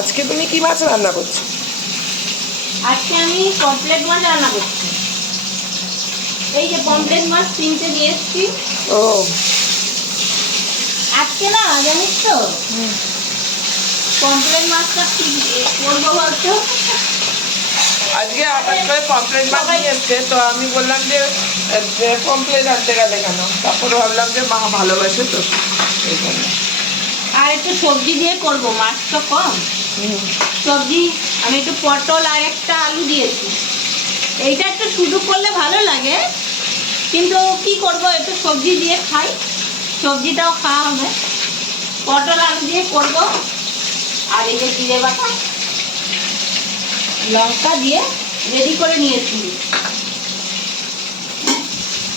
আজকে তুমি কি মাছ রান্না করছো? আজকে আমি পমফ্রেট মাছ রান্না করছি। এই যে পমফ্রেট মাছ 3টে নিয়ে এসেছি। ও আজকে না জানিস তো পমফ্রেট মাছটা কি করবো বলতো? আজকে হঠাৎ করে পমফ্রেট মাছ নিয়ে এসছে, তো আমি বললাম যে পমফ্রেট আনতে গেলে কেন, তারপরে ভাবলাম যে মা ভালোবাসে তো এই জন্য। আর একটু সবজি দিয়ে করব, মাছ তো কম। সবজি আমি একটু পটল আর একটা আলু দিয়েছি। এইটা একটু শুধু করলে ভালো লাগে, কিন্তু কি করব, একটু সবজি দিয়ে খাই, সবজিটাও খাওয়া হবে। পটল আলু দিয়ে করব। আর এই যে জিরে বাটা লঙ্কা দিয়ে রেডি করে নিয়েছি,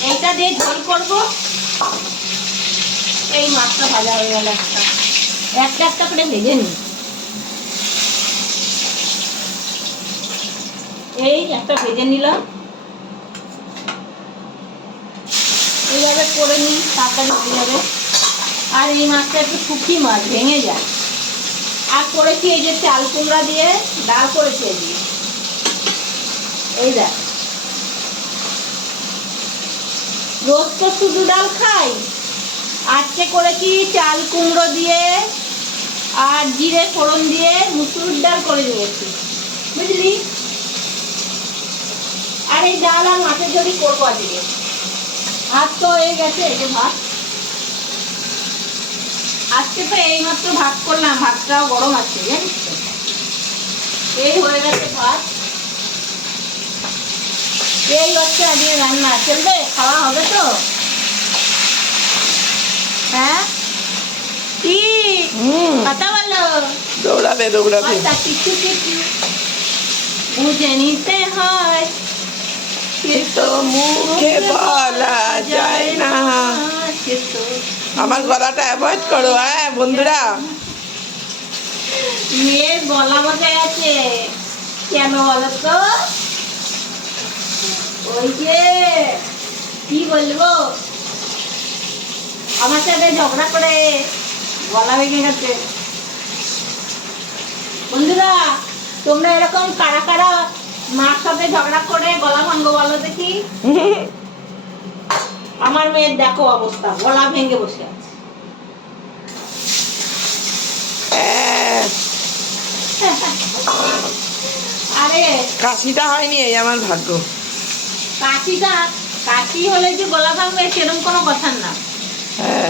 এইটা দিয়ে ঝোল করব। এই মাছটা ভাজা হয়ে গেল, একটা একটা করে ভেজে নিই। এই একটা ভেজে নিলাম, এইভাবে করে নিই, তাড়াতাড়ি হয়ে যাবে। আর এই মাছটা একটু শুকি মাছ, ভেঙে যায়। আর করেছি এই যে চাল কুমড়া দিয়ে ডাল করেছি। এই দেখ, রোজ তো শুধু ডাল খাই, আজকে করেছি চাল কুমড়ো দিয়ে আর জিরে ফোড়ন দিয়ে মুসুর ডাল করে দিয়েছি, বুঝলি। আর এই ডাল আর মাছের ঝোলই করবো আজকে। ভাত তো হয়ে গেছে, এই যে ভাত। আজকে তো এইমাত্র ভাত করলাম, ভাতটাও গরম আছে জানিস তো। এই হয়ে গেছে ভাত, এই হচ্ছে আজকে রান্না। চলবে, খাওয়া হবে তো? হ্যাঁ কি কথা বলো? দৌড়াবে দৌড়াবে। কিছু কিছু বুঝে নিতে হয়, তো মুখে বলা যায় না। আমার গলাটা অ্যাভয়েড করো, হ্যাঁ বন্ধুরা। মেয়ের গলা বসে গেছে কেন বলো তো? ওই যে কি বলবো, আমার সাথে ঝগড়া করে গলা ভেঙে গেছে। বন্ধুরা, তোমরা এরকম কারা কারা মার সাথে ঝগড়া করে গলা ভাঙবো বলো দেখি? আমার মেয়ের দেখো অবস্থা, গলা ভেঙে বসে আছে। আরে কাশিটা হয়নি, এই আমার ভাগ্য। কাশি হলে যে গলা ভাঙবে সেরকম কোনো কথা না।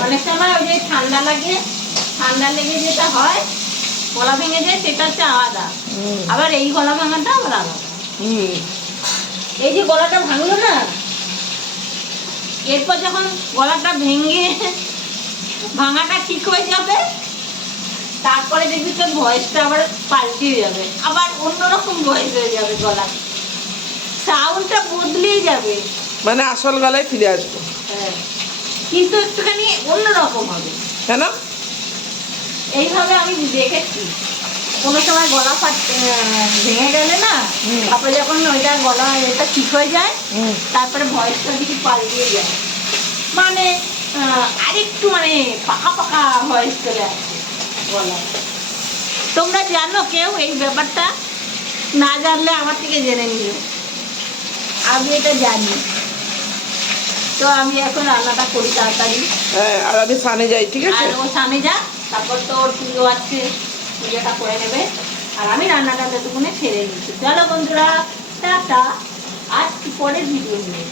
অনেক সময় ওই যে ঠান্ডা লেগে যেটা হয়, গলা ভেঙে যায়, সেটা হচ্ছে আলাদা। আবার এই গলা ভাঙাটা আবার আলাদা। এই যে গলাটা ভাঙলো না, এরপর যখন গলাটা ভাঙাটা ঠিক হয়ে যাবে, তারপরে দেখবি তোর ভয়েসটা আবার পাল্টে যাবে, আবার অন্যরকম ভয়েস হয়ে যাবে, গলা সাউন্ডটা বদলেই যাবে, মানে আসল গলায় ফিরে আসবো। হ্যাঁ, কিন্তু একটুখানি অন্যরকম হবে। কেন? এইভাবে আমি দেখেছি, কোনো সময় গলা ভেঙে গেলে না, তারপরে যখন ওইটা গলা এটা ঠিক হয়ে যায়, তারপরে ভয়েসটা কিছু পাল্টিয়ে যায়, মানে আরেকটু মানে পাকা পাকা ভয়েস চলে আসে গলা। তোমরা জানো কেউ এই ব্যাপারটা? না জানলে আমার থেকে জেনে নিও, আমি এটা জানি। তো আমি এখন রান্নাটা করি তাড়াতাড়ি। হ্যাঁ, আর আমি সামনে যাই, ঠিক আছে? আর ও সামনে যা, তারপর তো ওর পুজো আছে, পুজোটা করে নেবে, আর আমি রান্নাটা যতক্ষণে সেরে নিচ্ছি। চলো বন্ধুরা, টাটা, আজ পরের ভিডিও নিয়ে।